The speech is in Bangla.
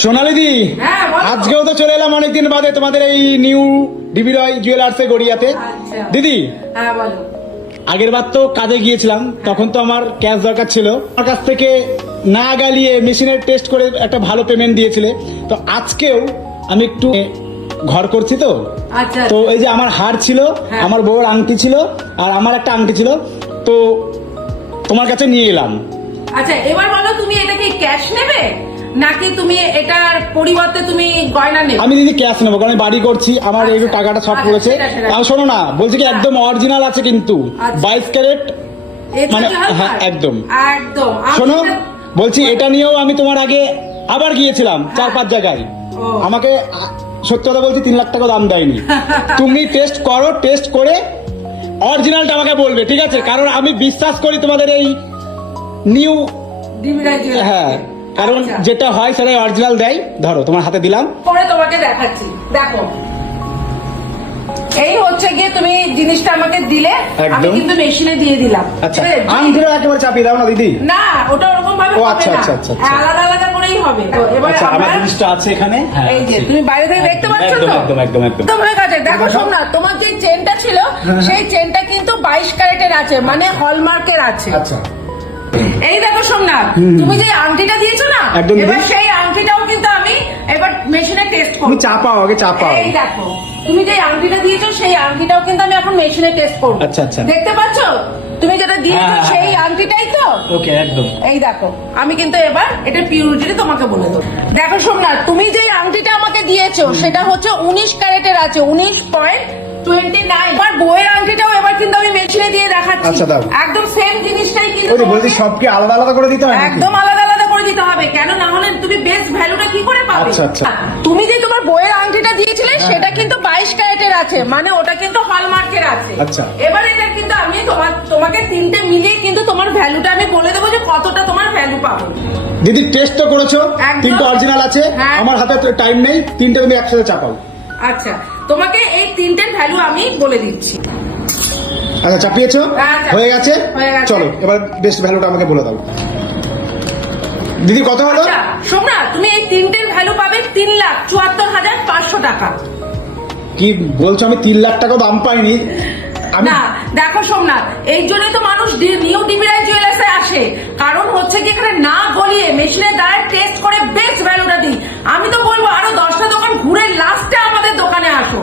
সোনালিদি, আজকেও তো চলে এলাম অনেকদিন বাদে তোমাদের এই নিউ ডিবি রয় জুয়েলার্সে গড়িয়াতে। দিদি, আগের বার তো কাজে গিয়েছিলাম, তখন তো আমার ক্যাশ দরকার ছিল, আমার কাছ থেকে না গালিয়ে মেশিনের টেস্ট করে একটা ভালো পেমেন্ট দিয়েছিলে। তো আজকেও আমি একটু ঘর করছি তো, তো এই যে আমার হার ছিল, আমার বউর আংটি ছিল, আর আমার একটা আংটি ছিল, তো তোমার কাছে নিয়ে এলাম। আচ্ছা, এবার বলো তুমি এটা কি ক্যাশ নেবে নাকি তুমি এটার পরিবর্তে তুমি গয়না নেবে? আমি দিদি ক্যাশ নেবো, কারণ বাড়ি করছি, আমার একটু টাকাটা শর্ট পড়েছে। আর শোনো না, বলছি কি একদম অরিজিনাল আছে কিন্তু 22 ক্যারেট, মানে হ্যাঁ একদম একদম। শোনো, বলছি এটা নিয়েও আমি তোমার আগে আবার গিয়েছিলাম 4-5 জায়গায়, আমাকে সত্যি কথা বলছি 3 লাখ টাকা দাম দেয়নি। তুমি টেস্ট করো, টেস্ট করে অরিজিনালটা আমাকে বলবে, ঠিক আছে? কারণ আমি বিশ্বাস করি তোমাদের এই নিউ, হ্যাঁ, কারণ যেটা হয় সেটাই অরিজিনাল দেয়। ধরো তোমার হাতে দিলাম, পরে তোমাকে দেখাচ্ছি। দেখো, এই হচ্ছে গিয়ে তুমি জিনিসটা আমাকে দিলে, আমি কিন্তু মেশিনে দিয়ে দিলাম। আচ্ছা, আংটিটা একেবারে চাপিয়ে দাও না দিদি। না, ওটা ওরকম ভাবে হবে না, আচ্ছা আচ্ছা আচ্ছা, আলাদা আলাদা করেই হবে। তো এবার আমার জিনিসটা আছে এখানে, এই যে তুমি বাইরে থেকে দেখতে পাচ্ছ তো, একদম একদম একদম তো হয়ে গেছে। দেখো সোমনাথ, তোমার যে চেনটা ছিল সেই চেনটা কিন্তু 22 ক্যারেটের আছে, মানে হলমার্কের আছে। আচ্ছা, এই দেখো সোমনাথ, তুমি যে আংটিটা দিয়েছো না, এবার সেই আংটিটাও কিন্তু আমি এবার মেশিনে টেস্ট করব। তুমি চাপাও, আগে চাপাও। এই দেখো, তুমি যে আংটিটা দিয়েছো সেই আংটিটাও কিন্তু আমি এখন মেশিনে টেস্ট করব। আচ্ছা আচ্ছা, দেখতে পাচ্ছো তুমি যেটা দিয়েছো সেই আংটিটাই তো? ওকে, একদম। এই দেখো, আমি কিন্তু এবার এটা পিউরিটি তোমাকে বলে দেবো। দেখো সোমনাথ, তুমি যে আংটিটা আমাকে দিয়েছো সেটা হচ্ছে 19 ক্যারেটের আছে, 19.29। এবার বইয়ের আংটিটাও এবার কিন্তু আমি মেশিনে দিয়ে দেখাচ্ছি। আচ্ছা, দাও। একদম সেম জিনিসটাই কিন্তু বলছি সব কি আলাদা আলাদা করে দিতে হবে? একদম আলাদা আলাদা করে দিতে হবে, কেন না হলে তুমি বেস্ট ভ্যালুটা কি করে পাবে? আচ্ছা আচ্ছা, তুমি যে তোমার বইয়ের আংটিটা দিয়েছিলে সেটা কিন্তু 22 ক্যারেটের আছে, মানে ওটা কিন্তু হলমার্কের আছে। আচ্ছা, এবার এটা কিন্তু আমি তোমাকে তিনটে মিলিয়ে কিন্তু তোমার ভ্যালুটা আমি বলে দেবো যে কতটা তোমার ভ্যালু পাবে। দিদি টেস্ট তো করেছো, তিনটা অরিজিনাল আছে, আমার হাতে টাইম নেই, তিনটা তুমি একসাথে চাপাও। আচ্ছা, তোমাকে এই তিনটের ভ্যালু আমি বলে দিচ্ছি। আচ্ছা, চাপিয়েছো? হয়ে গেছে, চলো এবার বেস্ট ভ্যালুটা আমাকে বলে দাও। দিদি কত হলো? সোমনাথ, তুমি এই তিনটের ভ্যালু পাবে 3,74,500 টাকা। কি বলছো? আমি 3 লাখ টাকা দাম পাইনি। না দেখো সোমনাথ, এই জন্য তো মানুষ নিউ ডিবি রয় জুয়েলার্সে আসে, কারণ হচ্ছে কি এখানে না গলিয়ে মেশিনে দাঁড়ায় টেস্ট করে বেস্ট ভ্যালুটা দিই। আমি তো বলবো আরো 10টা দোকান ঘুরে লাস্টে আমাদের দোকানে আসো।